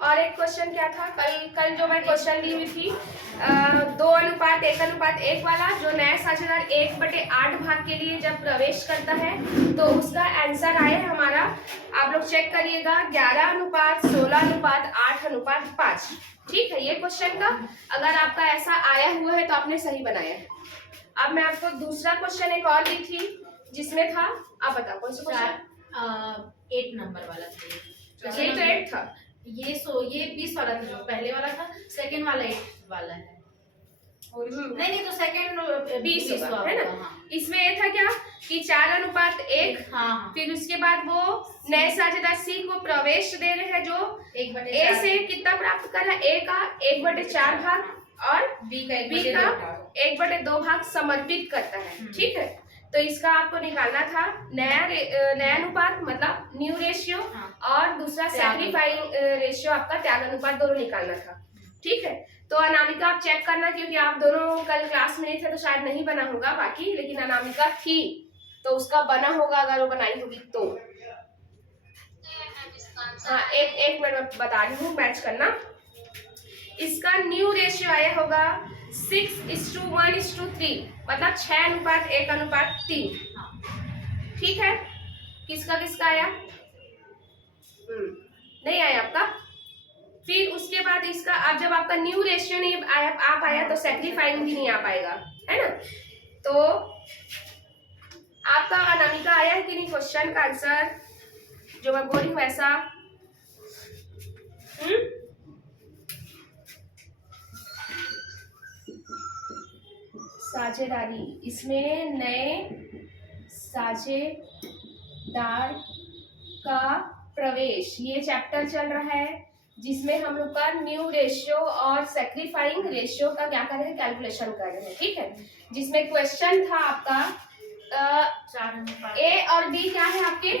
और एक क्वेश्चन क्या था कल जो मैं क्वेश्चन ली हुई थी 2:1:1 वाला, जो नया साझेदार 1/8 भाग के लिए जब प्रवेश करता है तो उसका आंसर आया हमारा, आप लोग चेक करिएगा, 11:16:8:5। ठीक है, ये क्वेश्चन का अगर आपका ऐसा आया हुआ है तो आपने सही बनाया है। अब मैं आपको दूसरा क्वेश्चन एक और दी थी जिसमें था, आप बताओ कौन सा क्वेश्चन? 8 नंबर वाला था ये तो 8 था, ये 20 वाला था, जो पहले वाला था, सेकंड वाला 8 वाला है। नहीं तो सेकंड 20 है ना। हाँ। इसमें ये था क्या कि 4:1, हाँ। फिर उसके बाद वो नए साझेदार सी को प्रवेश दे रहे हैं जो 1/4 ए से कितना प्राप्त कर रहा है, ए का 1/4 भाग और बी का 1/2 भाग समर्पित करता है। ठीक है, तो इसका आपको निकालना था नया अनुपात मतलब न्यू रेशियो, और दूसरा सैक्रिफाइंग रेशियो आपका त्याग अनुपात, दोनों निकालना था। ठीक है, तो अनामिका आप चेक करना, क्योंकि आप दोनों कल क्लास में नहीं थे तो शायद नहीं बना होगा बाकी, लेकिन अनामिका थी तो उसका बना होगा अगर वो बनाई होगी तो। हाँ, एक मिनट बता रही हूँ, मैच करना। इसका न्यू रेशियो आया होगा 6:1:3, मतलब 6:1:3। ठीक है, किसका किसका आया? नहीं आया आपका। फिर उसके बाद इसका, अब जब आपका न्यू रेशियो नहीं आ पाया तो सैक्रिफाइंग भी नहीं आ पाएगा, है ना। तो आपका अनामिका आया है कि नहीं क्वेश्चन का आंसर जो मैं बोल रही हूँ ऐसा? साझेदारी, इसमें नए साझेदार का प्रवेश, ये चैप्टर चल रहा है जिसमें हम लोग का न्यू रेशियो और सैक्रिफाइंग रेशियो का क्या कर रहे हैं, कैलकुलेशन कर रहे हैं। ठीक है, जिसमें क्वेश्चन था आपका ए और बी क्या है, आपके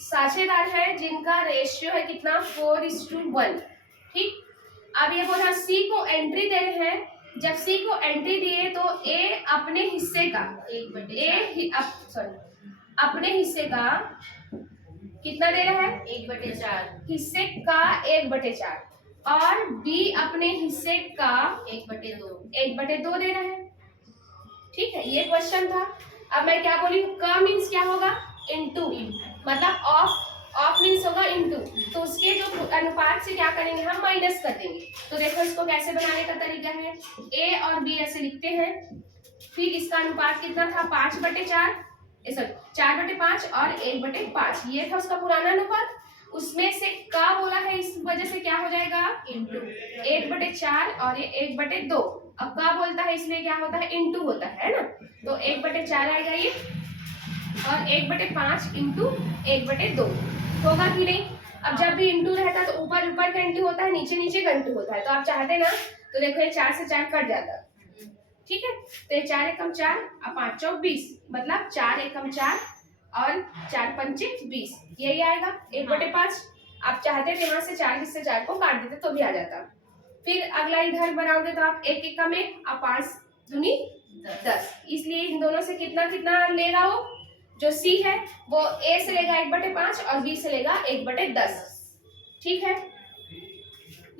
साझेदार है जिनका रेशियो है कितना, 4:1। ठीक, अब ये बोला सी को एंट्री दे रहे हैं, जब सी को एंट्री दिए तो ए अपने हिस्से का अपने हिस्से का कितना दे रहा है, 1/4 हिस्से का 1/4, और बी अपने हिस्से का 1/2 दे रहा है। ठीक है, ये क्वेश्चन था। अब मैं क्या बोली, का मीन्स क्या होगा, इनटू, मतलब ऑफ मीन्स होगा इनटू, तो उसके जो अनुपात से क्या करेंगे, हम माइनस कर देंगे। तो देखो इसको कैसे बनाने का तरीका है, ए और बी ऐसे लिखते हैं, फिर इसका अनुपात कितना था, 5/4, 4/5 और 1/5, ये था उसका पुराना अनुपात। उसमें से का बोला है, इस वजह से क्या हो जाएगा, इनटू 1/4 और ये 1/2। अब का बोलता है इसलिए क्या होता है, इनटू होता है ना, तो 1/4 आएगा ये, और 1/5 इंटू 1/2 होगा कि नहीं। अब जब भी इंटू रहता है तो ऊपर ऊपर का इंटू होता है, नीचे नीचे का इंटू होता है, तो आप चाहते ना तो देखो ये 4 से 4 कट जाता है। ठीक है, तो ये 4 एकम 4 और 5 चौक 20, मतलब 4 एकम 4 और 4 पंचे 20, यही आएगा 1/5। आप चाहते थे यहाँ से 4 हिस्से 4 को काट देते तो भी आ जाता। फिर अगला इधर बनाओगे तो आप 1 एकम 1 और 5 दूनी 10, इसलिए इन दोनों से कितना कितना लेगा, वो जो सी है वो ए से लेगा 1/5 और बी से लेगा 1/10। ठीक है,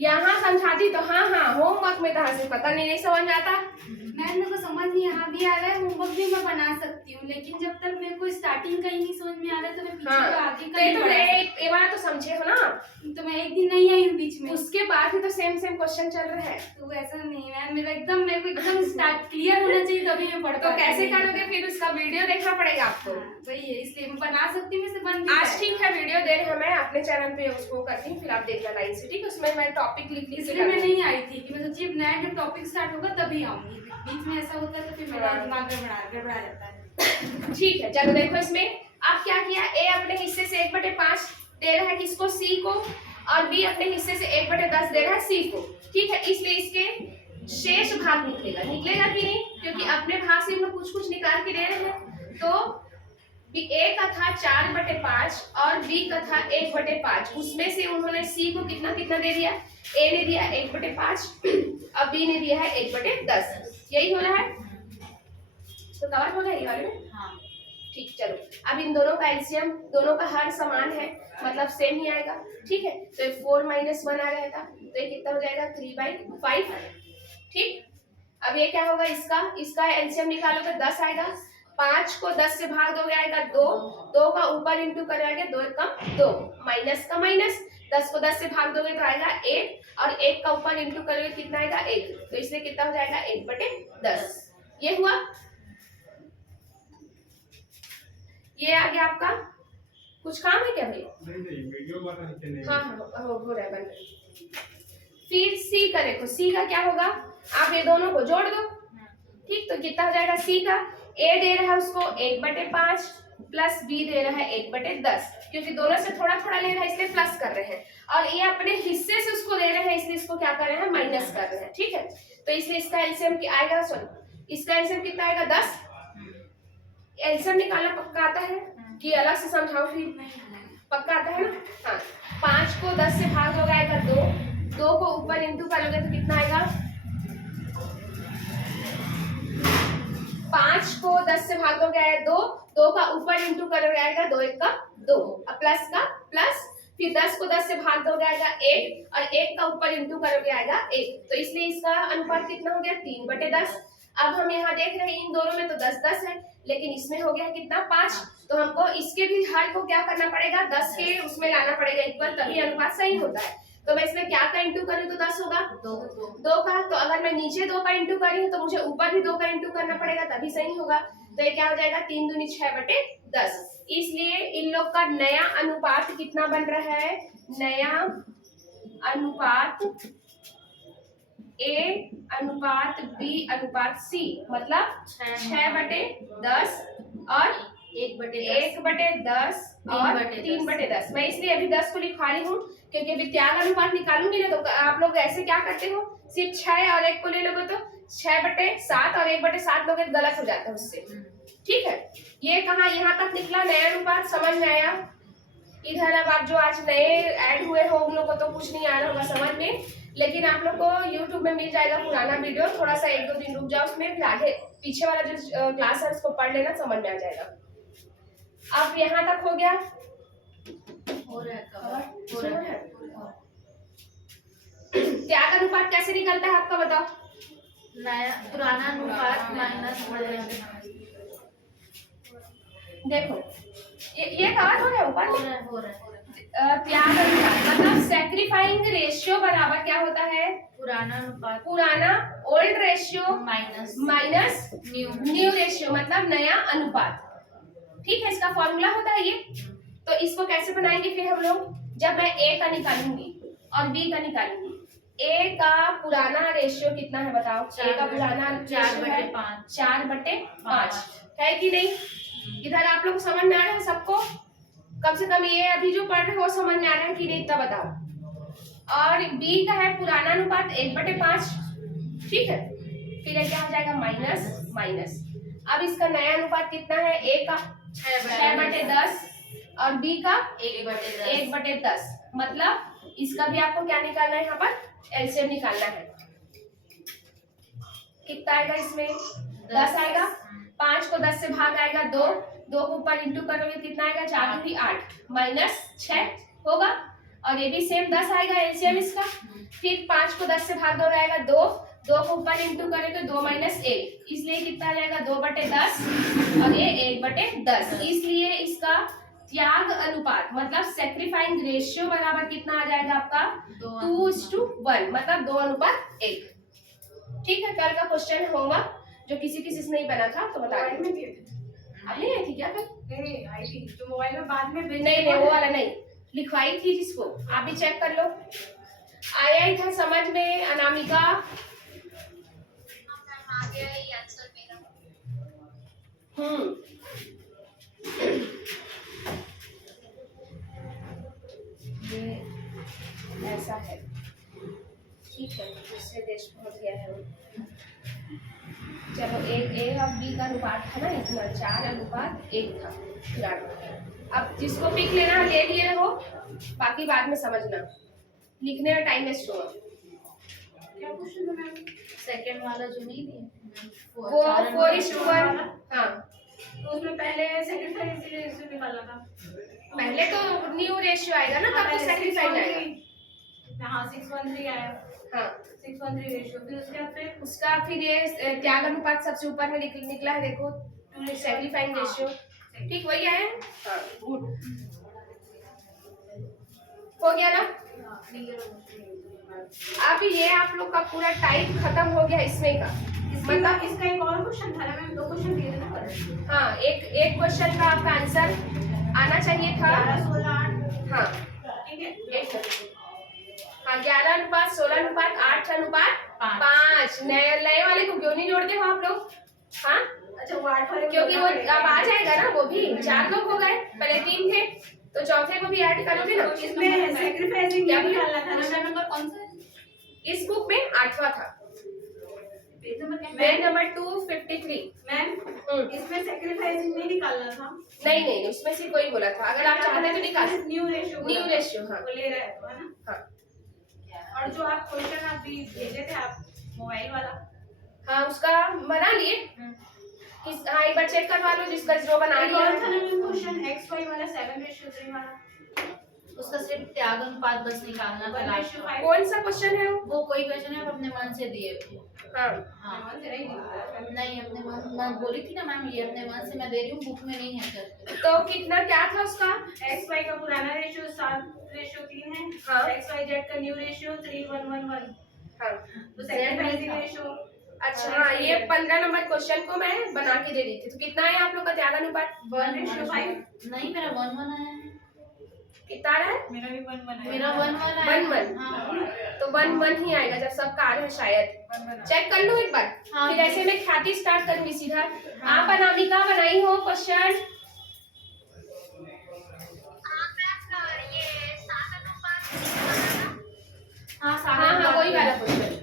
यहाँ समझाती तो हाँ होमवर्क में कहाँ से पता नहीं समझ में आता। मैम मेरे को समझ में यहाँ भी आ रहा है, होमवर्क भी मैं बना सकती हूँ, लेकिन जब तक मेरे को स्टार्टिंग का ही नहीं समझ में आ रहा है तो मैं पीछे तो आगे का नहीं पढ़ा सकती। ये बात तो समझे हो ना, तो मैं एक दिन नहीं आई हूँ बीच में, उसके बाद ही तो सेम क्वेश्चन चल रहा है। तो ऐसा नहीं मैम, मेरे को एकदम स्टार्ट क्लियर होना चाहिए तभी मैं पढ़ तो कैसे करोगे, फिर उसका वीडियो देखना पड़ेगा आपको। वही है, इसलिए मैं बना सकती हूँ, वैसे बन आज ठीक है, वीडियो दे रहे हैं, मैं अपने चैनल पे उसको करती हूँ, फिर आप देखना लाइन से। ठीक है, उसमें मैं टॉपिक लिख ली, इसलिए मैं नहीं आई थी कि मैं सोची नया जब टॉपिक स्टार्ट होगा तभी आऊंगी, बीच में ऐसा होता है तो फिर मेरा दिमाग गड़बड़ा जाता है। ठीक है, चलो देखो इसमें आप क्या किया, ए अपने हिस्से से 1/5 दे रहा है किसको, सी को, और बी अपने हिस्से से 1/10 दे रहा है सी को। ठीक है, इसलिए इसके शेष भाग निकलेगा कि नहीं, क्योंकि अपने भाग से हम लोग कुछ कुछ निकाल के दे रहे हैं। तो ए का था 4/5 और बी का था 1/5, उसमें से उन्होंने सी को कितना कितना दे दिया, ए ने दिया 1/5 और बी ने दिया है 1/10, यही हो रहा है। तो कवर हो गया ये वाले में। हाँ, ठीक, चलो अब इन दोनों का एलसीएम, दोनों का हर समान है मतलब सेम ही आएगा। ठीक है, तो 4 - 1 आ गया था, तो ये कितना हो जाएगा 3/5। ठीक, अब ये क्या होगा, इसका एलसीएम निकालोगे 10 आएगा। 5 को 10 से भाग दोगे आएगा 2, 2 का ऊपर इंटू करोगे 2 कम 2, माइनस का माइनस, 10 को 10 से भाग दोगे तो आएगा 1 और 1 का ऊपर इंटू करोगे कितना आएगा 1, तो इसलिए कितना हो जाएगा 1/10। ये हुआ, ये आ गया आपका। कुछ काम है क्या भाई? नहीं वीडियो बना है। हाँ हो रहा है, बन रहा है। फिर सी का देखो, सी का क्या होगा, आप ये दोनों को जोड़ दो। ठीक, तो कितना हो जाएगा सी का, ए दे रहा है उसको 1/5 प्लस बी दे रहा है 1/10, क्योंकि दोनों से थोड़ा थोड़ा ले रहा है इसलिए प्लस कर रहे हैं, और ये अपने हिस्से से उसको दे रहे हैं इसलिए इसको क्या कर रहे हैं, माइनस कर रहे हैं। ठीक है, तो इसलिए इसका एलसीएम आएगा, सॉरी इसका एलसीएम कितना आएगा 10। एलसीएम निकालना पक्का आता है कि अलग से समझाओ? फिर पक्का आता है ना। हाँ, 5 को 10 से भाग दोगे आएगा 2, 2 को ऊपर इंटू करोगे तो कितना आएगा, 5 को 10 से भाग दोगे आएगा 2, 2 का ऊपर इंटू करोगे आएगा 2 1 का 2, प्लस का प्लस, फिर 10 को 10 से भाग दोगे आएगा 1 और 1 का ऊपर इंटू करोगे आएगा 1, तो इसलिए इसका अनुपात कितना हो गया 3/10। अब हम यहाँ देख रहे हैं इन दोनों में तो 10-10 है, लेकिन इसमें हो गया कितना 5, तो हमको इसके भी हर को क्या करना पड़ेगा, 10 के उसमें लाना पड़ेगा इक्वल, तभी अनुपात सही होता है। तो मैं इसमें क्या का इंटू करूँ तो 10 होगा, 2 का, तो अगर मैं नीचे 2 का इंटू करी हूँ तो मुझे ऊपर भी 2 का इंटू करना पड़ेगा तभी सही होगा। तो ये क्या हो जाएगा 3 दूनी 6/10। इसलिए इन लोग का नया अनुपात कितना बन रहा है, नया अनुपात A अनुपात B अनुपात C, मतलब 6/10 और 1/10 और 3/10। मैं इसलिए अभी 10 को लिखवा रही हूँ क्योंकि अभी त्याग अनुपात निकालूंगी ना, तो आप लोग ऐसे क्या करते हो, सिर्फ 6 और 1 को ले लोगे तो 6/7 और 1/7 लोगे तो गलत हो जाता है उससे। ठीक है, ये कहा यहाँ तक निकला, नया अनुपात समझ में आया। इधर अब आप जो आज नए ऐड हुए हो उन लोग को तो कुछ नहीं आ रहा होगा समझ में, लेकिन आप लोग को YouTube में मिल जाएगा पुराना वीडियो, थोड़ा सा 1-2 दिन रुक जाओ उसमें, फिर आगे पीछे वाला जो क्लास है उसको पढ़ लेना, समझ में आ जाएगा। अब यहाँ तक हो गया, त्याग अनुपात कैसे निकलता है आपका बताओ? नया पुराना अनुपात माइनस, देखो ये कवर हो रहा है ऊपर, हो रहा है। त्याग अनुपात मतलब सैक्रिफाइंग रेशियो बराबर क्या होता है, पुराना अनुपात, पुराना old ratio minus new ratio मतलब नया अनुपात। ठीक है, इसका फॉर्मूला होता है ये। तो इसको कैसे बनाएंगे फिर हम लोग, जब मैं A का निकालूंगी और B का निकालूंगी, A का पुराना रेशियो कितना है बताओ? A का पुराना 4/5 है कि नहीं? इधर आप लोग समझ में आ रहा है सबको? कम से कम ये अभी जो पढ़ रहे हो समझ में आ रहा है कि नहीं, इतना बताओ। और B का है पुराना अनुपात 1/5। ठीक है, फिर ये क्या हो जाएगा माइनस माइनस। अब इसका नया अनुपात कितना है, A का 6/10 और B का 1/10, मतलब इसका भी आपको क्या निकालना है, यहाँ पर एलसीएम निकालना है। कितना आएगा इसमें 10 आएगा, 5 को 10 से भाग आएगा 2, 2 को ऊपर इंटू करोगे कितना आएगा 4 दूनी 8 माइनस 6 होगा, और ये भी सेम 10 आएगा एलसीएम इसका। फिर 5 को 10 से भाग दो आएगा 2, 2 को ऊपर इंटू करेंगे 2 - 1, इसलिए कितना आ जाएगा 2/10 और ये 1/10। इसलिए इसका त्याग अनुपात मतलब सैक्रिफाइंग रेशियो बराबर कितना आ जाएगा आपका 2:1, मतलब 2:1। ठीक है, कल का क्वेश्चन होगा जो किसी से नहीं बना था तो बता दें। अब नहीं आई थी क्या फिर? नहीं आई थी तो मोबाइल में बाद में नहीं वो वाला नहीं, लिखवाई थी जिसको, आप भी चेक कर लो। आया ही था समझ में अनामिका? ये ऐसा है, ठीक है, दूसरे देश पहुंच गया है वो। चलो A और B का अनुपात था ना इतना, 4/1 था पुराना। अब जिसको पिक लेना है ले लिए रहो, बाकी बाद में समझना, लिखने में टाइम वेस्ट होगा। क्या क्वेश्चन बनाया? सेकंड वाला जो नहीं दिया वो 4:1, हाँ तो उसमें पहले सेक्रीफाइस रेशियो निकालना था। पहले तो न्यू रेशियो आएगा ना, तब तो सेक्रीफाइस आएगा। हाँ 613 आया। हाँ 613 रेशियो, फिर उसके बाद उसका फिर ये त्याग अनुपात सबसे ऊपर में निकला है, देखो टू सेक्रीफाइंग रेशियो, ठीक वही आया है। हाँ गुड, हो गया ना। अब ये आप लोग का पूरा टाइप खत्म हो गया इसमें का, मतलब इसका एक और क्वेश्चन था ना मैम, 2 क्वेश्चन दिए थे ना करेक्ट। हाँ एक क्वेश्चन का आपका आंसर आना चाहिए था। 11 16 8। हाँ ठीक है, एक हाँ 11 अनुपात 16 अनुपात 8 अनुपात 5। नए वाले को क्यों नहीं जोड़ते हो आप लोग? हाँ अच्छा वो 8 वाले क्योंकि वो अब आ जाएगा ना, वो भी 4 लोग हो गए, पहले 3 थे तो चौथे को भी ऐड करोगे ना। इसमें सेक्रीफाइसिंग क्या निकालना था? क्वेश्चन नंबर कौन सा है? इस बुक में 8वां था, पेज नंबर क्या? Page number 253। मैम इसमें सेक्रीफाइसिंग नहीं निकालना था। नहीं उसमें से कोई बोला था, अगर आप चाहते तो निकाल सकते। न्यू रेशियो हाँ वो ले रहा है ना। हाँ और जो आप क्वेश्चन अभी भेजे थे आप मोबाइल वाला, हाँ उसका बना लिए किस, हाँ एक बार चेक करवा लो जिसका जो बना एक लिया और था ना मैम क्वेश्चन XY वाला 7:3 वाला, उसका सिर्फ त्याग अनुपात बस निकालना था लास्ट में। 1:5। कौन सा क्वेश्चन है वो कोई क्वेश्चन है, आप अपने मन से दिए थे। हाँ हाँ से नहीं निकाला। नहीं, अपने मन, मैं बोली थी ना मैम, ये अपने मन से मैं दे रही हूँ, बुक में नहीं है करके। तो कितना क्या था उसका? XY का पुराना रेशियो 7:3 है। हाँ। XYZ का न्यू रेशियो 3:1:1। हाँ तो सेक्रीफाइसिंग रेशियो। अच्छा हाँ ये 15 नंबर क्वेश्चन को मैं बना के दे रही थी। तो कितना है आप लोग का त्याग अनुपात? 1:5। नहीं, मेरा 1:1 आया है। कितना रहा है? मेरा भी 1:1 है। मेरा 1:1 आया है। 1:1। हाँ तो 1:1 ही आएगा जब सब कार है शायद। चेक कर लो एक बार। हाँ। फिर ऐसे में ख्याति स्टार्ट करूंगी सीधा। आप अनामिका बनाई हो क्वेश्चन? हाँ वही वाला क्वेश्चन।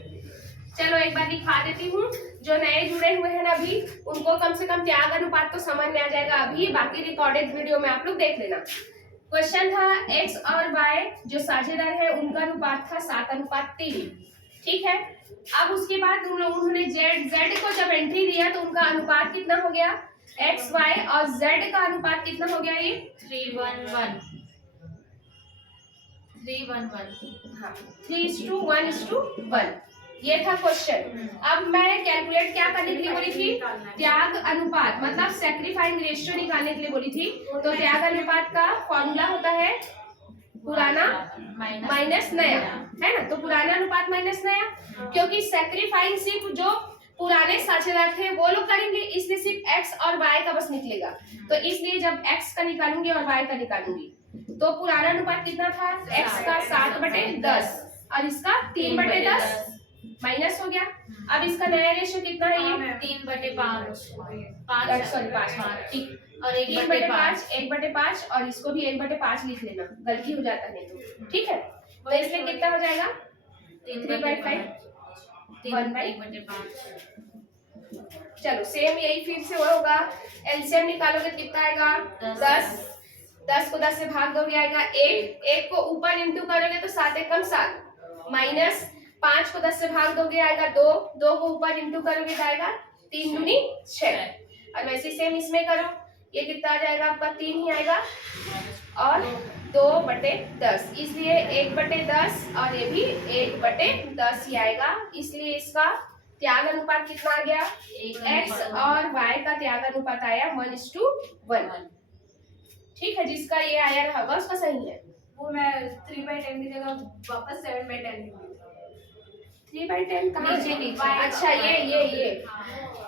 चलो एक बार दिखा देती हूँ, जो नए जुड़े हुए हैं ना अभी, उनको कम से कम त्याग अनुपात तो समझ में आ जाएगा अभी, बाकी रिकॉर्डेड वीडियो में आप लोग देख लेना। क्वेश्चन था x और y जो साझेदार है उनका अनुपात था 7:3। ठीक है, अब उसके बाद उन्होंने z को जब एंट्री दिया तो उनका अनुपात कितना हो गया? x y और z का अनुपात कितना हो गया? ये 3:1:1। 3:1:1। हाँ 3:1:1 ये था क्वेश्चन। अब मैं कैलकुलेट क्या करने के लिए बोली थी? त्याग अनुपात मतलब सेक्रीफाइंग रेशियो निकालने के लिए बोली थी। तो त्याग अनुपात का फॉर्मूला होता है पुराना माइनस नया, है ना। तो पुराना अनुपात माइनस नया, क्योंकि सेक्रीफाइंग सिर्फ जो पुराने साझेदार थे वो लोग करेंगे, इसलिए सिर्फ x और y का बस निकलेगा। तो इसलिए जब x का निकालूंगी और y का निकालूंगी तो पुराना अनुपात कितना था? x का 7/10 और इसका 3/10 माइनस हो गया। अब इसका नया रेशियो कितना है? ये 3/5। सॉरी 5, ठीक। और 1/5 1/5 और इसको भी 1/5 लिख लेना, गलती हो जाता है तो। ठीक है, तो इसमें कितना हो जाएगा? 3/5 1/5। चलो सेम यही फिर से वो होगा। एलसीएम निकालोगे कितना आएगा? 10 को 10 से भाग दोगे आएगा 1 को ऊपर इंटू करोगे तो 7 एकम 7 माइनस 5 को 10 से भाग दोगे आएगा 2 को ऊपर इंटू करोगे तो आएगा 3 दूनी 6। और वैसे सेम इसमें करो, ये कितना आ जाएगा आपका? 3 ही आएगा और 2/10, इसलिए 1/10 और ये भी 1/10 ही आएगा। इसलिए इसका त्याग अनुपात कितना आ गया? x और y का त्याग अनुपात आया 1:1। ठीक है, जिसका ये आया होगा उसका सही है। वो मैं 3/10 की जगह वापस 7/10 3/10 कहाँ नीचे। अच्छा ये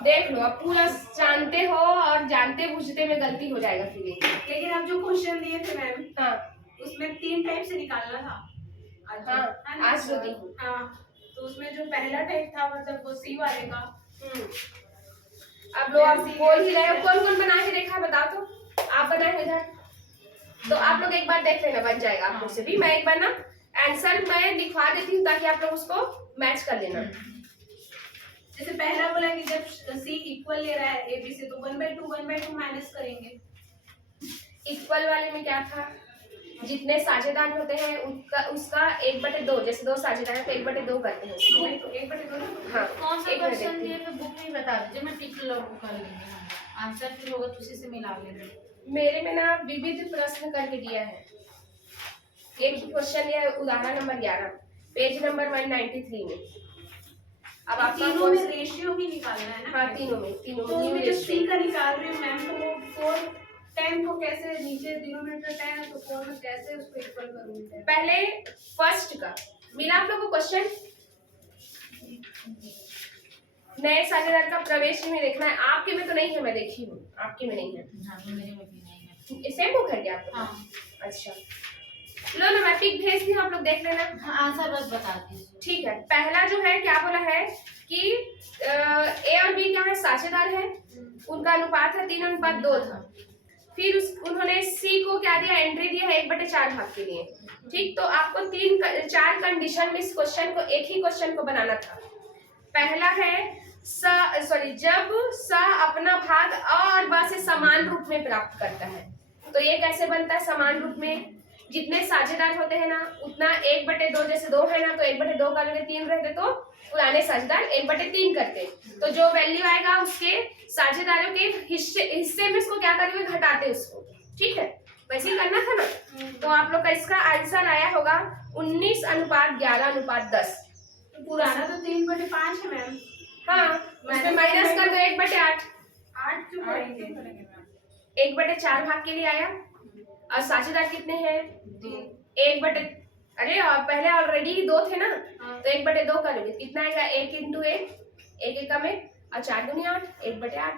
देख लो, अब पूरा जानते हो और जानते बूझते में गलती हो जाएगा फिर ये। लेकिन आप जो क्वेश्चन दिए थे मैम हाँ उसमें 3 टाइप से निकालना था। हाँ, आज जो दी। हाँ, तो उसमें जो पहला टाइप था मतलब वो सी वाले का। अब लोग आप बोल ही रहे हो, कौन कौन बना के देखा बताओ तो। आप बनाए हो इधर तो आप लोग एक बार देख लेना, बन जाएगा आप लोग से भी। मैं एक बार ना आंसर मैं दिखा देती हूँ ताकि आप लोग उसको मैच कर लेना। जैसे पहला बोला कि जब सी इक्वल ले रहा है ए बी से तो 1/2 माइनस करेंगे। इक्वल वाले में क्या था? जितने साझेदार होते हैं उसका 1/2, जैसे 2 साझेदार है तो 1/2 करते हैं उसको। 1/2। हाँ, कौन सा एक मिनट क्वेश्चन देखती दिए हूँ। थे, बुक नहीं बता दीजिए, मैं टिक लॉक कर लेंगे, आंसर फिर होगा तो उसी से मिला लेंगे। मेरे में ना विविध प्रश्न करके दिया है, एक ही क्वेश्चन दिया है, उदाहरण नंबर 11, पेज नंबर 193 में। अब आपका तीनों में रेशियो ही निकालना है ना? हाँ, तीनों में तो उसमें जो सी का निकाल रही हूँ मैम, तो वो 4 10 को कैसे नीचे डिनोमिनेटर 10 है तो 4 में कैसे उसको इक्वल करूँगी? पहले फर्स्ट का मिला आप लोगों को क्वेश्चन, नए साझेदार का प्रवेश में देखना है। आपके में तो नहीं है, मैं देखी हूँ, आपके में नहीं है। हाँ, तो मेरे में भी नहीं है। सेम बुक है क्या आपका? हाँ, अच्छा, लो ना, मैं पिक भेज दी हूँ, आप लोग देख लेना। हाँ, आंसर बस बता दीजिए। ठीक है, पहला जो है क्या बोला है कि ए और बी क्या है, साझेदार है, उनका अनुपात है 3:2 था। फिर उन्होंने सी को क्या दिया, एंट्री दिया है 1/4 भाग के लिए। ठीक, तो आपको 4 कंडीशन में इस क्वेश्चन को, एक ही क्वेश्चन को बनाना था। पहला है जब स अपना भाग अ और ब से समान रूप में प्राप्त करता है, तो ये कैसे बनता है समान रूप में? जितने साझेदार होते हैं ना उतना 1/2, जैसे 2 है ना तो 1/2 का लगे 3 रहते तो पुराने साझेदार 1/3 करते, तो जो वैल्यू आएगा उसके साझेदारों के हिस्से में इसको क्या करेंगे, घटाते उसको। ठीक है, वैसे ही करना था ना। तो आप लोग का इसका आंसर आया होगा 19:11:10। तो पुराना तो 3/5 है मैम। हाँ, उसमें माइनस कर दो 1/8। 8 क्यों करेंगे? 1/4 भाग के लिए आया। और साझेदार कितने हैं? 1/, अरे और पहले ऑलरेडी 2 थे ना, तो 1/2 करोगे कितना आएगा, 1 × 1, 1 में, और 4 × 8, 1/8।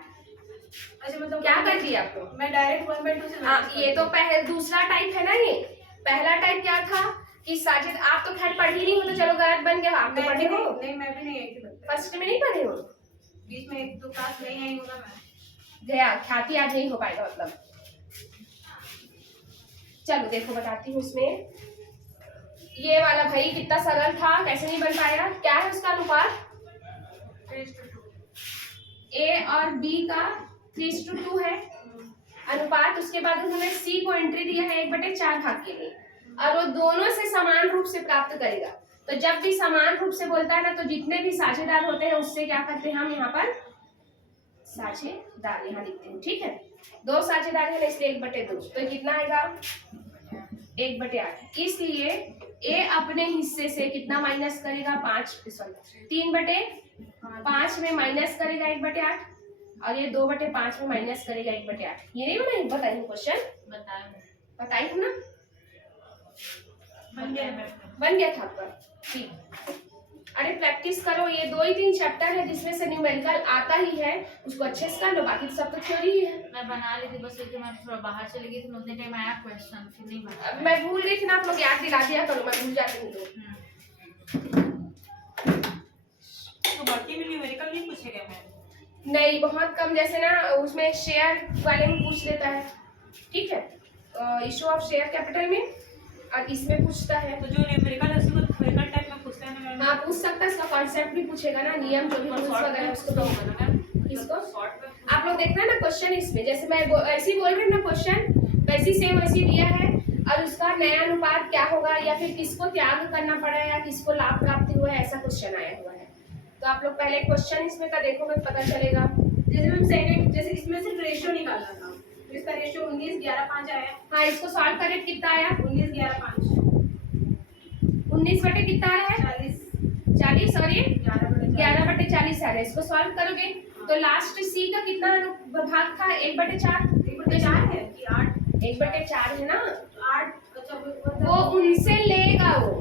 अच्छा, मतलब क्या कर दिया आपको? मैं डायरेक्ट 1/2 से हाँ, ये तो दूसरा टाइप है ना। ये पहला टाइप क्या था कि साजिद, आप तो खैर पढ़ ही नहीं हो तो चलो गलत बन गया, आप तो पढ़े हो। नहीं, मैं भी नहीं आई थी, फर्स्ट में नहीं पढ़े हो, बीच में 1-2 क्लास नहीं आई होगा मैं। गया ख्याति आज नहीं हो पाएगा मतलब। चलो देखो बताती हूँ इसमें, ये वाला भाई कितना सरल था, कैसे नहीं बन पाएगा। क्या है उसका अनुपात? ए और बी का 3:2 है अनुपात। उसके बाद उन्होंने सी को एंट्री दिया है 1/4 भाग के लिए, और वो दोनों से समान रूप से प्राप्त करेगा। तो जब भी समान रूप से बोलता है ना, तो जितने भी साझेदार होते हैं उससे क्या करते हैं हम यहाँ पर साझेदार यहाँ लिखते हैं। ठीक है, 2 साझेदार है इसलिए 1/2, तो कितना आएगा 1/8। इसलिए ए अपने हिस्से से कितना माइनस करेगा, 3/5 में माइनस करेगा 1/8, और ये 2/5 में माइनस करेगा 1/8। ये नहीं बताई हूँ क्वेश्चन, बताई हूँ ना, बन गया था आपका। ठीक, अरे प्रैक्टिस करो, ये 2 ही 3 चैप्टर है जिसमें से न्यूमेरिकल आता ही है, उसको अच्छे से कर लो, बाकी सब तो थ्योरी ही है। मैं बना ली थी, बस लेकिन मैं थोड़ा बाहर चली गई थी, उतने टाइम आया क्वेश्चन, फिर नहीं बना। मैं भूल गई थी ना, आप लोग याद दिला दिया करो, मैं भूल जाती हूँ। तो बाकी भी न्यूमेरिकल नहीं पूछेगा मैम? नहीं, बहुत कम, जैसे ना उसमें शेयर वाले में पूछ लेता है। ठीक है, इशू ऑफ शेयर कैपिटल में, और इसमें पूछता है। तो जो न्यूमेरिकल है उसको न्यूमेरिकल टाइप में पूछते हैं ना मैम? हाँ, पूछ सकता है, इसका कॉन्सेप्ट भी पूछेगा ना, नियम जो भी रूल्स वगैरह उसको तो होगा ना मैम। इसको आप लोग देखना ना क्वेश्चन, इसमें जैसे मैं ऐसे ही बोल रही हूँ ना, क्वेश्चन वैसी सेम वैसी दिया है, और उसका नया अनुपात क्या होगा, या फिर किसको त्याग करना पड़ा है, या किसको लाभ प्राप्ति हुआ है, ऐसा क्वेश्चन आया हुआ है। तो आप लोग पहले क्वेश्चन इसमें का देखोगे पता चलेगा। जैसे मैम सेकंड, जैसे इसमें सिर्फ रेशियो निकालना था, तो इसका रेशियो 19:11:5 आया। हाँ, इसको सॉल्व करें, कितना आया? 19:11:5 19 बटे कितना आ रहा है? 40, और ये 11/40 आ रहा है। इसको सॉल्व करोगे तो लास्ट सी का कितना भाग था? 1/4। 1/4 है कि 8? 1/4 है ना, 8। अच्छा, वो उनसे लेगा वो,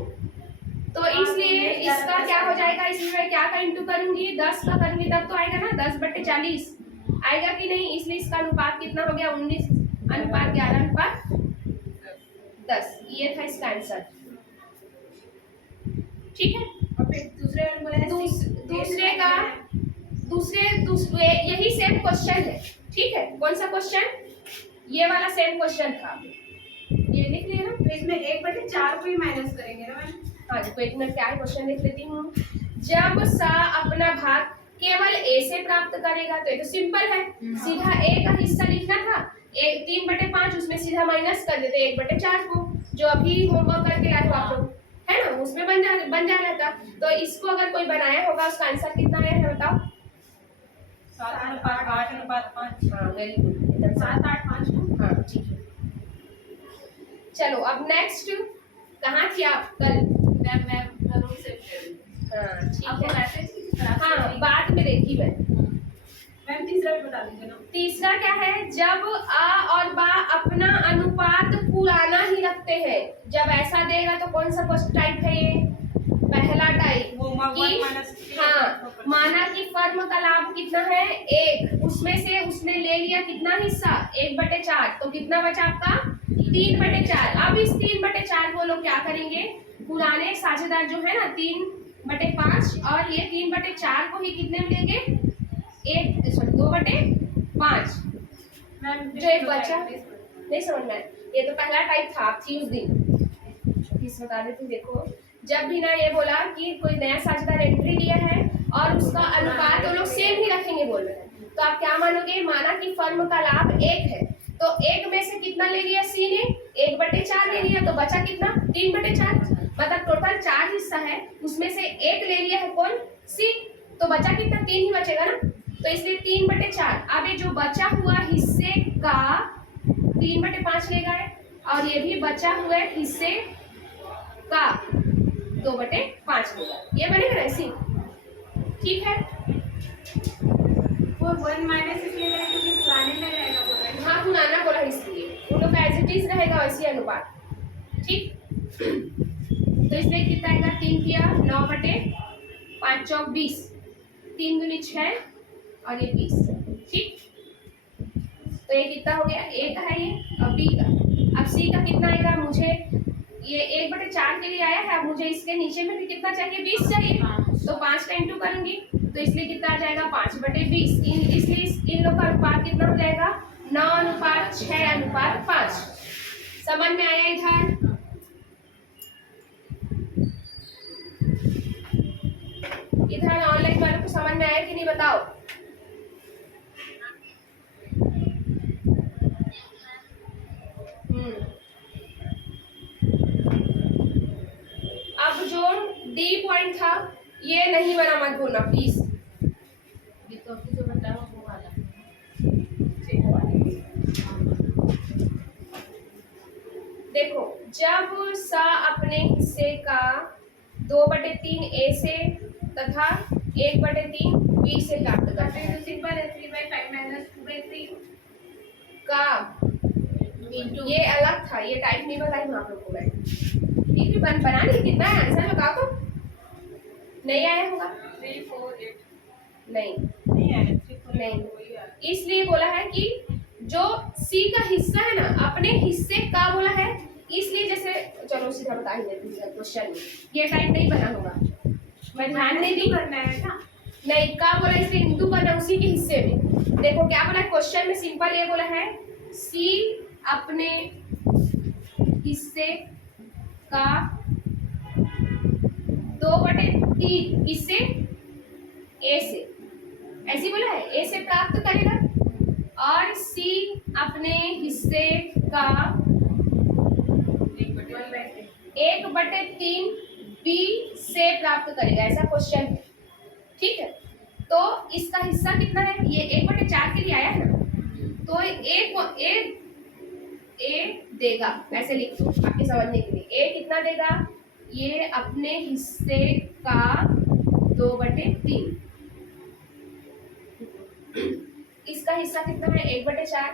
तो इसलिए इसका क्या हो जाएगा, इसमें मैं क्या का इंटू करूंगी, 10 का करूंगी तब तो आएगा ना, 10/40 आएगा कि नहीं। इसलिए इसका अनुपात कितना हो गया, 19:11:10। ये था इसका आंसर। ठीक है, और फिर दूसरे यही सेम क्वेश्चन है। ठीक है, कौन सा क्वेश्चन? ये वाला सेम क्वेश्चन था, ये लिख लिया ना। तो इसमें 1/4 को ही माइनस करेंगे ना मैम? हाँ, देखो एक मिनट, क्या है क्वेश्चन देख लेती हूँ। जब सा अपना भाग केवल ए से प्राप्त करेगा, तो ये तो सिंपल है, सीधा ए का हिस्सा लिखना था, 3/5, उसमें सीधा माइनस कर देते 1/4 को, जो अभी होमवर्क करके लाए हो आप लोग, है ना, उसमें बन जाना था। तो इसको अगर कोई बनाया होगा उसका आंसर कितना है बताओ? 7:8:5। हाँ वेरी गुड, 7 8 5। हाँ ठीक है। चलो अब नेक्स्ट, कहाँ थी आप कल? मैं रूम से हाँ ठीक आपको है, मैसेज हाँ बाद में देखी मैं। मैम तीसरा भी बता दीजिए ना। तीसरा क्या है? जब आ और बा अपना अनुपात पुराना ही रखते हैं। जब ऐसा देगा तो कौन सा क्वेश्चन टाइप है ये? पहला टाइप वो कि हाँ, माना कि फर्म का लाभ कितना है? 1, उसमें से उसने ले लिया कितना हिस्सा? 1/4, तो कितना बचा आपका? 3/4। अब इस 3/4 को लोग क्या करेंगे? पुराने साझेदार जो है ना 3/5, और ये 3/4 को ही कितने में लेंगे? 2/5। मैम जो एक बचा नहीं समझ में, ये तो पहला टाइप था, आप थी उस दिन। इस बता देती देखो, जब भी ना ये बोला कि कोई नया साझेदार एंट्री लिया है और उसका अनुपात तो लोग सेम ही रखेंगे बोल रहे हैं, तो आप क्या मानोगे? माना कि फर्म का लाभ 1 है, तो 1 में से कितना ले लिया सी ने? 1/4 ले लिया, तो बचा कितना? 3/4। मतलब टोटल 4 हिस्सा है, उसमें से 1 ले लिया है कौन? सी, तो बचा कितना? 3 ही बचेगा ना, तो इसलिए 3/4। अब ये जो बचा हुआ हिस्से का 3/5 लेगा है, और ये भी बचा हुआ हिस्से का 2/5 लेगा, ये बनेगा ना ऐसी, ठीक है। वो 1 माइनस इसलिए करें क्योंकि पुराने में रहेगा बोल रहे हैं। हाँ पुराना बोला इसलिए, उन लोग का एज इट इज रहेगा वैसी अनुपात, ठीक। तो इसलिए कितना आएगा? 3 किया 9/5 चौक 20, 3 दूनी 6 और ये 20, ठीक। तो ये कितना हो गया? ए का है ये, और बी का। अब सी का कितना आएगा? मुझे ये 1/4 के लिए आया है, अब मुझे इसके नीचे में भी कितना चाहिए? 20 चाहिए, तो 5 का इंटू करूंगी, तो इसलिए कितना आ जाएगा? 5/20। इसलिए इन लोग का अनुपात कितना हो जाएगा? 9:6:5। समझ में आया इधर? इधर ऑनलाइन वालों को समझ में आया कि नहीं बताओ? अब जो डी पॉइंट था ये नहीं बना, मत भूलना प्लीज। ये तो अभी जो बताया वो वाला। देखो, जब सा अपने हिस्से का 2/3 ए से तथा 1/3 बी से प्राप्त करता है, तो सिंपल है 3/5 माइनस 2/3 का ये अलग था, ये टाइप नहीं बताई हूँ आप लोग को मैं। ठीक है, बना नहीं, कितना है आंसर बताओ तो। नहीं आया होगा? 3 4 8 नहीं नहीं है, 3 4 नहीं। वही है। इसलिए बोला है कि जो सी का हिस्सा है ना अपने हिस्से का बोला है, इसलिए जैसे चलो सीधा बता ही देती हूँ क्वेश्चन में, ये टाइप नहीं बना होगा, मैं ध्यान नहीं दी। करना है ना, नहीं का बोला इसलिए इंटू करना उसी के हिस्से में। देखो क्या बोला है क्वेश्चन में, सिंपल ये बोला है सी अपने हिस्से का 2/3 किससे? ए से, ऐसे बोला है, ए से प्राप्त करेगा, और सी अपने हिस्से का 1/3 बी से प्राप्त करेगा, ऐसा क्वेश्चन है, ठीक है। तो इसका हिस्सा कितना है? ये 1/4 के लिए आया है ना, तो ए देगा, ऐसे लिख दो आपके समझने के लिए। ए कितना देगा? ये अपने हिस्से का 2/3, इसका हिस्सा कितना है? 1/4,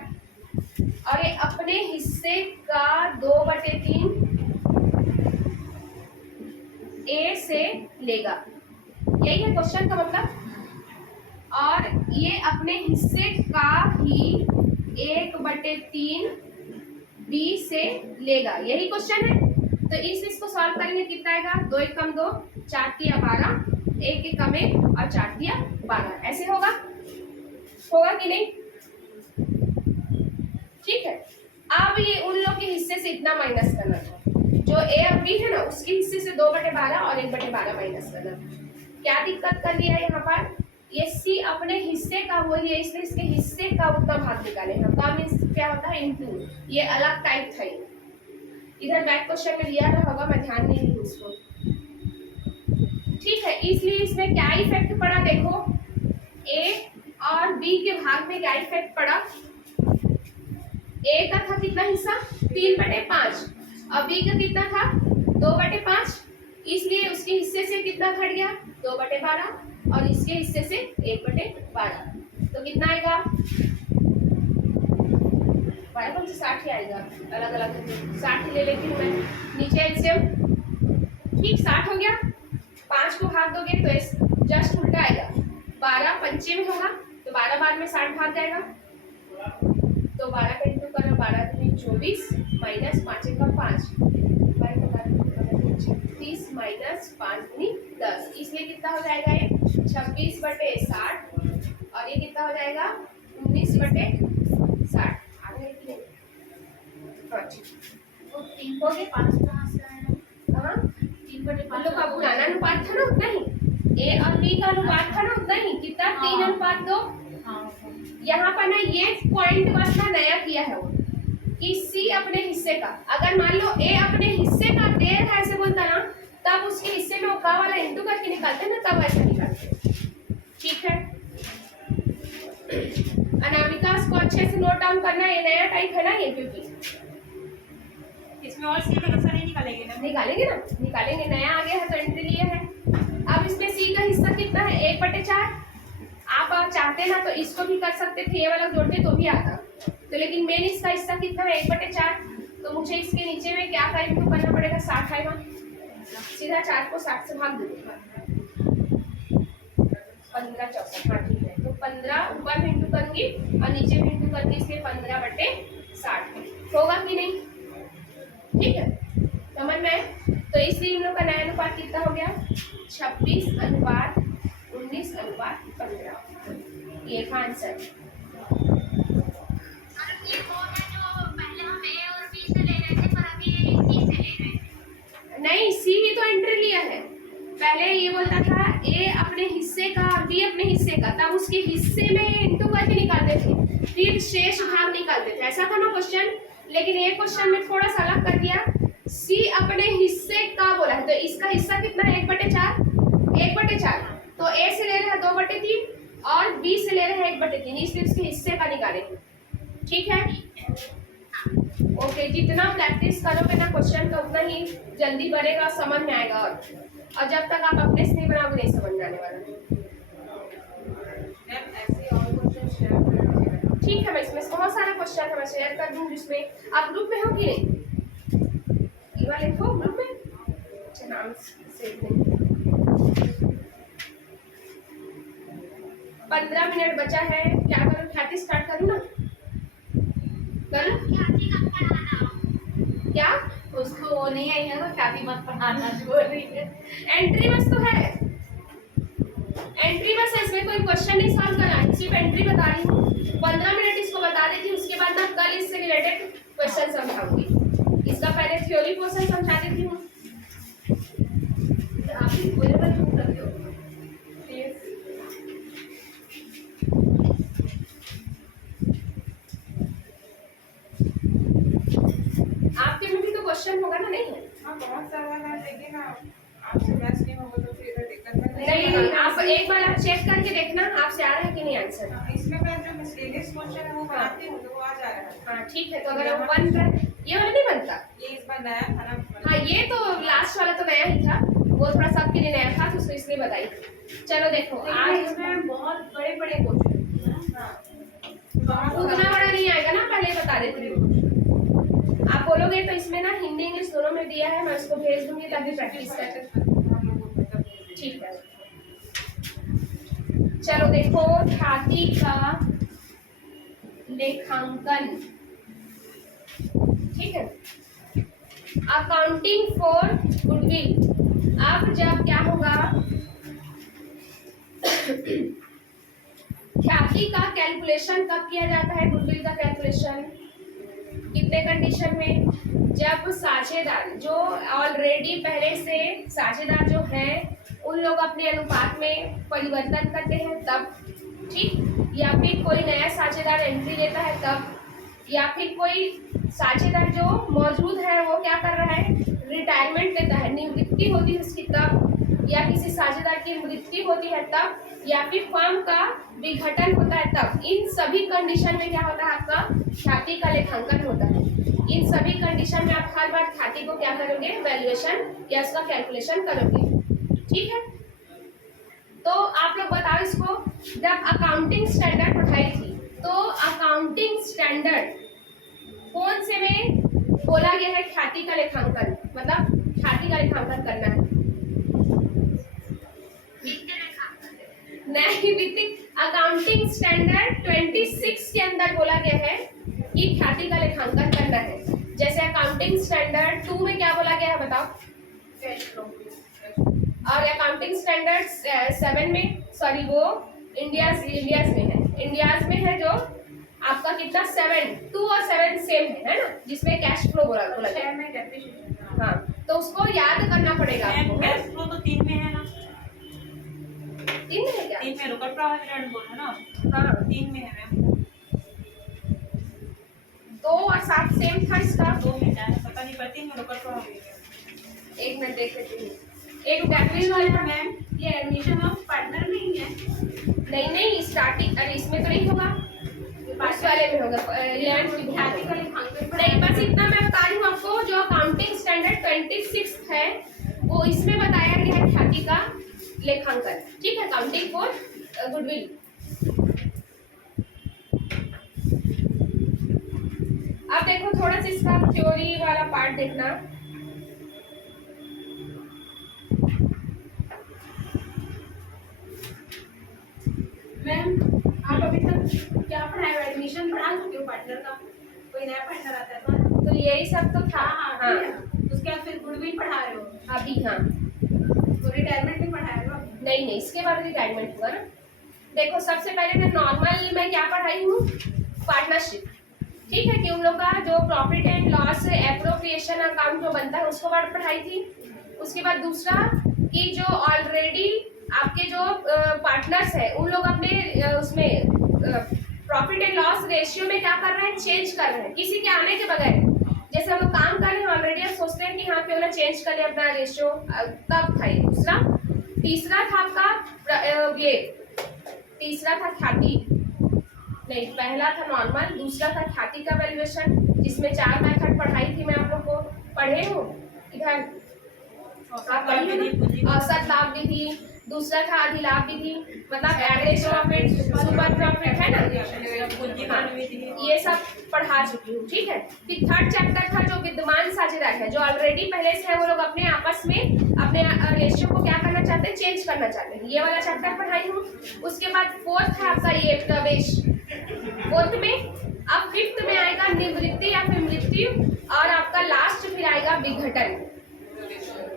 और ये अपने हिस्से का 2/3 ए से लेगा, यही है क्वेश्चन का मतलब। और ये अपने हिस्से का ही 1/3 बी से लेगा, यही क्वेश्चन है। तो इसको सॉल्व करेंगे, कितना आएगा? 2 1 कम 2, 4 3 12, 1 1 कम 1 और 4 3 12, ऐसे होगा कि नहीं? ठीक है। अब ये उन लोग के हिस्से से इतना माइनस करना था, जो ए और बी है ना उसके हिस्से से 2/12 और 1/12 माइनस करना। क्या दिक्कत कर दिया यहाँ पर? ये सी अपने हिस्से का वही है, इसलिए इसके हिस्से का उतना भाग निकाले हैं। का मीन्स क्या होता है? इनटू, ये अलग टाइप था ये। इधर बैक क्वेश्चन में दिया रहा होगा, मैं ध्यान नहीं दी उसको। ठीक है, इसलिए इसमें क्या इफेक्ट पड़ा देखो, ए और बी के भाग में क्या इफेक्ट पड़ा। ए का था कितना हिस्सा 3/5 और बी का कितना था 2/5, इसलिए उसके हिस्से से कितना घट गया 2/12 और इसके हिस्से से 1/12, तो कितना आएगा 12 से 60 ही आएगा, अलग अलग 60 ले लेती हूँ मैं, नीचे एलसीएम। ठीक 60 हो गया, 5 को भाग दोगे तो जस्ट उल्टा आएगा, 12 पंचे में होगा तो 12 बाद में 60 भाग जाएगा, तो 12 का इंटू करो, 12 दूनी 24 माइनस 5 का 5, 30 माइनस 5 दूनी 10, इसलिए कितना हो जाएगा ये 26/60 और ये कितना हो जाएगा 19/60। आगे की नहीं, वो 3 को 5 कहाँ से आया? हाँ 3/5 लोग का पुराना अनुपात था ना उतना ही, ए और बी का अनुपात था ना उतना ही, कितना 3:2। हाँ यहाँ पर ना ये पॉइंट बस ना नया किया है वो कि सी अपने हिस्से का, अगर मान लो ए अपने हिस्से का दे रहा है ऐसे बोलता ना, तब उसके हिस्से में का वाला इंटू करके निकालते ना, तब ऐसा निकालते। ठीक है, अनामिका को अच्छे से नोट डाउन करना, ये नया टाइप है ना ये, क्योंकि इसमें और सी का हिस्सा नहीं निकालेंगे ना? निकालेंगे, नया आ गया है तो एंट्री लिया है। अब इसमें सी का हिस्सा कितना है 1/4, आप चाहते ना तो इसको भी कर सकते थे, ये वाला जोड़ते तो भी आता, तो लेकिन मेन इसका हिस्सा कितना है 1/4, तो मुझे इसके नीचे में क्या का इंटू करना पड़ेगा 60 आएगा, सीधा 4 को 60 से भाग दो, 15 64, हाँ ठीक है, तो 15 ऊपर में इंटू करूंगी और नीचे में इंटू करके इसके 15/60 होगा कि नहीं। ठीक है, समझ में? तो इसलिए इन लोग का नया अनुपात कितना हो गया 26:19:15, ये का आंसर। नहीं, सी ही तो एंट्री लिया है, पहले ये बोलता था ए अपने हिस्से का और बी अपने हिस्से का, तब उसके हिस्से में इंटू करके निकालते थे, फिर शेष भाग निकालते थे, ऐसा था ना क्वेश्चन। लेकिन ये क्वेश्चन में थोड़ा सा अलग कर दिया, सी अपने हिस्से का बोला है, तो इसका हिस्सा कितना है 1/4, तो ए से ले रहा है 2/3 और बी से ले रहा है 1/3, इसलिए उसके हिस्से का निकालेंगे। ठीक है, ओके, जितना प्रैक्टिस करोगे ना क्वेश्चन का उतना ही जल्दी बढ़ेगा, समझ में आएगा, और जब तक आप अपने से नहीं बनाओगे नहीं समझ में आने वाला। ऐसे और क्वेश्चन शेयर करेंगे। ठीक है, मैं इसमें बहुत सारा क्वेश्चन है, मैं शेयर कर दूँ, जिसमें आप ग्रुप में हो कि नहीं, ये वाले हो ग्रुप में, अच्छा नाम सेव नहीं। 15 मिनट बचा है, क्या करूँ, ख्याति स्टार्ट करूँ ना, करूँ क्या? उसको वो नहीं आई है तो ख्याति मत पढ़ाना बोल रही है। एंट्री बस तो है, एंट्री बस है, इसमें कोई क्वेश्चन नहीं सॉल्व करना है, सिर्फ एंट्री बता रही हूँ। 15 मिनट इसको बता देती हूँ, उसके बाद ना कल इससे रिलेटेड क्वेश्चन समझाऊंगी। इसका पहले थ्योरी पोर्शन समझा देती हूँ। आप ही बोले बस तुम कर दो आपके में भी तो क्वेश्चन होगा ना, नहीं है? हाँ बहुत सारा है, लेकिन आपसे मैच नहीं होगा तो फिर दिक्कत नहीं, आप एक बार आप चेक करके देखना आपसे आ रहा है कि नहीं आंसर। इसमें मैं जो मिसलेनियस क्वेश्चन है वो बनाती हूँ तो वो आ जा रहा है। हाँ ठीक है, तो अगर आप बन रहे, ये वाला नहीं बनता, ये इस बार नया था ना। हाँ ये तो लास्ट वाला तो नया ही था, वो थोड़ा सबके लिए नया था तो उसको इसलिए बताई। चलो देखो, आज इसमें बहुत बड़े बड़े क्वेश्चन, उतना बड़ा नहीं आएगा ना, पहले ही बता देती हूँ। आप बोलोगे तो इसमें ना हिंदी इंग्लिश दोनों में दिया है, मैं उसको भेज दूंगी ताकि प्रैक्टिस कर। ठीक है, चलो देखो, ख्याति का लेखांकन, ठीक है, अकाउंटिंग फॉर गुडविल। अब जब क्या होगा, ख्याति का कैलकुलेशन कब किया जाता है, गुडविल का कैलकुलेशन कितने कंडीशन में, जब साझेदार जो ऑलरेडी पहले से साझेदार जो हैं उन लोग अपने अनुपात में परिवर्तन करते हैं तब, ठीक, या फिर कोई नया साझेदार एंट्री देता है तब, या फिर कोई साझेदार जो मौजूद है वो क्या कर निवृत्ति होती है उसकी तब, या किसी साझेदार की मृत्यु होती है तब, या फिर फर्म का विघटन होता है तब, इन सभी कंडीशन में क्या होता है आपका ख्याति का लेखांकन होता है। इन सभी कंडीशन में आप हर बार ख्याति को क्या करोगे, वैल्यूएशन या उसका कैलकुलेशन करोगे। ठीक है, तो आप लोग बताओ इसको, जब अकाउंटिंग स्टैंडर्ड पढ़ाई थी तो अकाउंटिंग स्टैंडर्ड कौन से में बोला गया है ख्याति का लेखांकन, मतलब ख्याति का लेखांकन करना है? नहीं, वित्तीय अकाउंटिंग स्टैंडर्ड 26 के अंदर बोला गया है कि ख्याति का लेखांकन करना है। जैसे अकाउंटिंग स्टैंडर्ड 2 में क्या बोला गया है बताओ? Cash flow. और अकाउंटिंग स्टैंडर्ड 7 में, सॉरी वो इंडियाज में है जो आपका कितना 7, 2 और 7 सेम है ना, जिसमें कैश फ्लो बोला गया है। हाँ, तो उसको याद करना पड़ेगा आपको। कैश फ्लो तो 3 में है ना? 3 में है क्या? 3 में रुकट प्रवाह विवरण बोल है ना? हाँ, 3 में है मैम। 2 और 7 सेम था इसका। 2 में क्या है पता नहीं, पर 3 में रुकट प्रवाह विवरण। एक मिनट देख लेती हूँ। एक डेफिनेशन वाला मैम, ये एडमिशन ऑफ पार्टनर में ही है। नहीं स्टार्टिंग, अरे इसमें तो नहीं होगा, उस वाले में होगा 11th की ख्याति का लेखांकन नहीं, बस इतना मैं बता रही हूँ आपको, जो अकाउंटिंग स्टैंडर्ड 26 है वो इसमें बताया गया है ख्याति का लेखांकन। ठीक है, अकाउंटिंग फॉर गुडविल। अब देखो थोड़ा सा इसका थ्योरी वाला पार्ट देखना। मैम आप अभी तक क्या पढ़ाए हो? एडमिशन पढ़ा चुके हो पार्टनर का? कोई नया पार्टनर आता है तो यही सब तो था। हाँ, उसके बाद फिर गुडविल पढ़ा रहे हो? अभी हाँ, तो रिटायरमेंट भी पढ़ा रहे हो? नहीं इसके बाद रिटायरमेंट हुआ ना। देखो सबसे पहले मैं नॉर्मल मैं क्या पढ़ाई हूँ, पार्टनरशिप। ठीक है, कि उन लोग का जो profit and loss appropriation account जो बनता है उसको बाद पढ़ाई थी। उसके बाद दूसरा कि जो ऑलरेडी आपके जो पार्टनर्स है उन लोग अपने उसमें प्रॉफिट एंड लॉस रेशियो में क्या कर रहे हैं, चेंज कर रहे हैं किसी के आने के बगैर। जैसे हम लोग काम कर रहे हैं ऑलरेडी, अब सोचते हैं कि हाँ क्यों ना चेंज कर ले अपना रेशियो, तब था ये दूसरा। तीसरा था आपका ये तीसरा था ख्याति, नहीं पहला था नॉर्मल, दूसरा था ख्याति का वैल्यूएशन, जिसमें 4 मेथड पढ़ाई थी मैं आप लोग को, पढ़े हो इधर आप पढ़ी हो ना? औसत लाभ विधि, दूसरा था अधिलाभ विधि, मतलब एवरेज प्रॉफिट, सुपर प्रॉफिट है ना, ये सब पढ़ा चुकी हूँ। ठीक है, फिर थर्ड चैप्टर था जो विद्यमान साझेदार है, जो ऑलरेडी पहले से है, वो लोग अपने आपस में अपने रेशियो को क्या करना चाहते हैं, चेंज करना चाहते हैं, ये वाला चैप्टर पढ़ाई हूँ। उसके बाद फोर्थ है आपका ये प्रवेश, फोर्थ में। अब फिफ्थ में आएगा निवृत्ति या फिर मृत्यु, और आपका लास्ट फिर आएगा विघटन,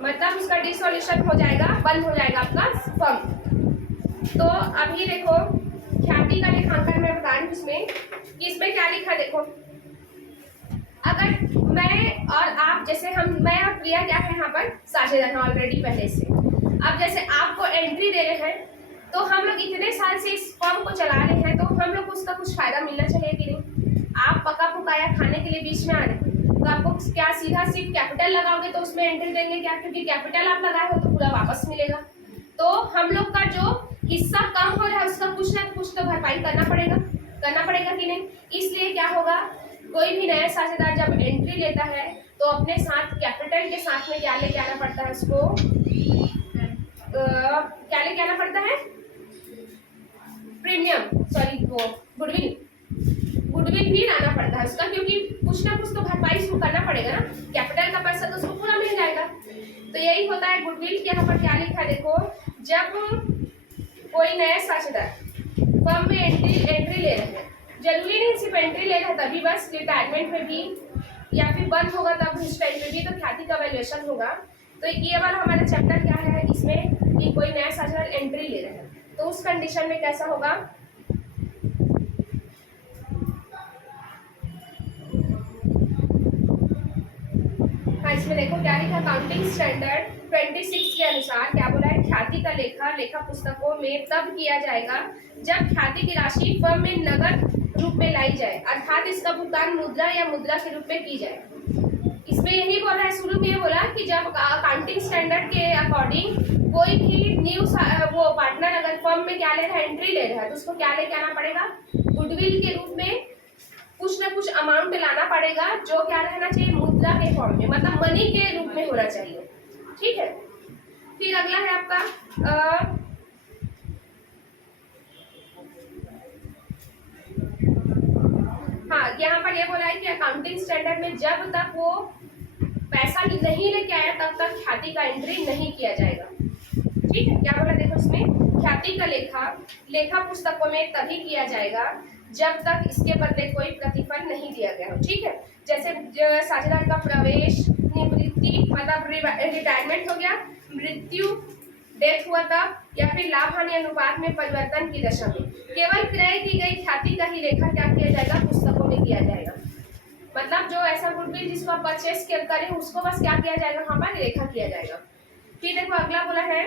मतलब उसका डिसोल्यूशन हो जाएगा, बंद हो जाएगा आपका फर्म। तो अभी देखो ख्याति का लेखांकन मैं बता रही हूँ इसमें, कि इसमें क्या लिखा देखो, अगर मैं और आप, जैसे हम मैं और प्रिया क्या है यहाँ पर साझेदार हैं ऑलरेडी पहले से। अब जैसे आपको एंट्री दे रहे हैं, तो हम लोग इतने साल से इस फर्म को चला रहे हैं, तो हम लोग को उसका कुछ फायदा मिलना चाहिए कि नहीं। आप पका पकाया खाने के लिए बीच में आ रहे हैं, तो आपको क्या सीधा सिर्फ कैपिटल लगाओगे तो उसमें एंट्री देंगे क्या, क्योंकि कैपिटल आप लगाए हो तो पूरा वापस मिलेगा। तो हम लोग का जो हिस्सा कम हो रहा है उसका कुछ ना कुछ तो भरपाई करना पड़ेगा कि नहीं। इसलिए क्या होगा, कोई भी नया साझेदार जब एंट्री लेता है तो अपने साथ कैपिटल के साथ में क्या लेके आना पड़ता है, उसको क्या लेके आना पड़ता है, प्रीमियम, सॉरी वो गुडविल भी लाना पड़ता है उसका, क्योंकि कुछ ना कुछ तो भरपाई उसको करना पड़ेगा ना, कैपिटल का पैसा तो उसको पूरा मिल जाएगा। तो यही होता है गुडविल के। यहाँ पर क्या लिखा है देखो, जब कोई नया साझेदार फर्म में एंट्री ले रहे हैं, जरूरी नहीं सिर्फ एंट्री ले रहे हैं तभी, बस रिटायरमेंट में भी या फिर बंद होगा तब उस टाइम पे भी तो ख्याति का वैल्यूएशन होगा। तो ये वाला हमारा चैप्टर क्या है इसमें, कि कोई नया साझेदार एंट्री ले रहे हैं तो उस कंडीशन में कैसा होगा। हाँ, इसमें देखो क्या लिखा, अकाउंटिंग स्टैंडर्ड 26 के अनुसार क्या बोला है, ख्याति का लेखा पुस्तकों में तब किया जाएगा जब ख्याति की राशि फर्म में नगद रूप में लाई जाए, अर्थात इसका भुगतान मुद्रा या मुद्रा के रूप में की जाए। इसमें यही बोला है, शुरू में ये बोला कि जब अकाउंटिंग स्टैंडर्ड के अकॉर्डिंग कोई भी न्यू वो पार्टनर अगर फर्म में क्या ले रहा है, एंट्री ले रहा है, तो उसको क्या लेके आना पड़ेगा, गुडविल के रूप में कुछ ना कुछ अमाउंट लाना पड़ेगा, जो क्या रहना चाहिए, मुद्रा के फॉर्म में, मतलब मनी के रूप में होना चाहिए। ठीक है। फिर अगला है आपका हाँ, यहाँ पर ये बोला है कि अकाउंटिंग स्टैंडर्ड में जब तक वो पैसा नहीं लेके आया तब तक ख्याति का एंट्री नहीं किया जाएगा। ठीक है। क्या बोला देखो इसमें, ख्याति का लेखा पुस्तकों में तभी किया जाएगा जब तक इसके बदले कोई प्रतिफल नहीं दिया गया हो। ठीक है। जैसे साझेदार का प्रवेश, निवृत्ति मतलब रिटायरमेंट हो गया, मृत्यु डेथ हुआ तब, या फिर लाभ हानि अनुपात में परिवर्तन की दशा में केवल क्रय की गई ख्याति का ही लेखा क्या किया जाएगा, पुस्तकों में किया जाएगा। मतलब जो ऐसा गुडविल जिसको आप परचेस करें उसको बस क्या किया जाएगा, वहां पर लेखा किया जाएगा। फिर देखो अगला बोला है,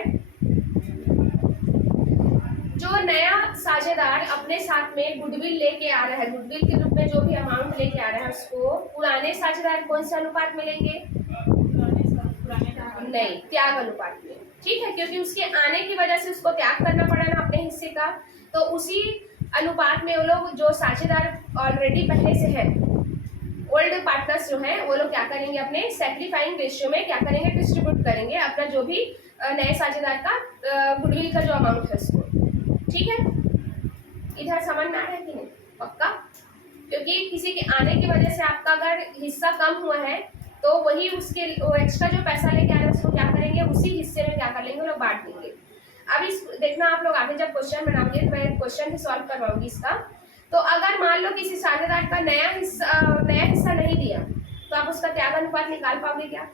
जो नया साझेदार अपने साथ में गुडविल लेके आ रहा है, गुडविल के रूप में जो भी अमाउंट लेके आ रहा है उसको पुराने साझेदार कौन से अनुपात में लेंगे, नहीं, त्याग अनुपात में। ठीक है। क्योंकि उसके आने की वजह से उसको त्याग करना पड़ा ना अपने हिस्से का, तो उसी अनुपात में वो लोग जो साझेदार ऑलरेडी पहले से है, ओल्ड पार्टनर्स जो हैं, वो लोग क्या करेंगे, अपने सैक्रिफाइंग रेशियो में क्या करेंगे, डिस्ट्रीब्यूट करेंगे अपना जो भी नए साझेदार का गुडविल का जो अमाउंट है उसको। ठीक है। इधर समझ में आ रहा है कि नहीं, पक्का? क्योंकि किसी के आने की वजह से आपका अगर हिस्सा कम हुआ है तो वही उसके वो एक्स्ट्रा जो पैसा लेके आ रहे हैं उसको क्या करेंगे, उसी हिस्से में क्या कर लेंगे, वो लोग बांट देंगे। अब इस देखना आप लोग आगे जब क्वेश्चन बनाओगे तो मैं क्वेश्चन भी सॉल्व करवाऊंगी इसका। तो अगर मान लो किसी साझेदार का नया हिस्सा नहीं दिया तो आप उसका त्याग अनुपात निकाल पाओगे क्या?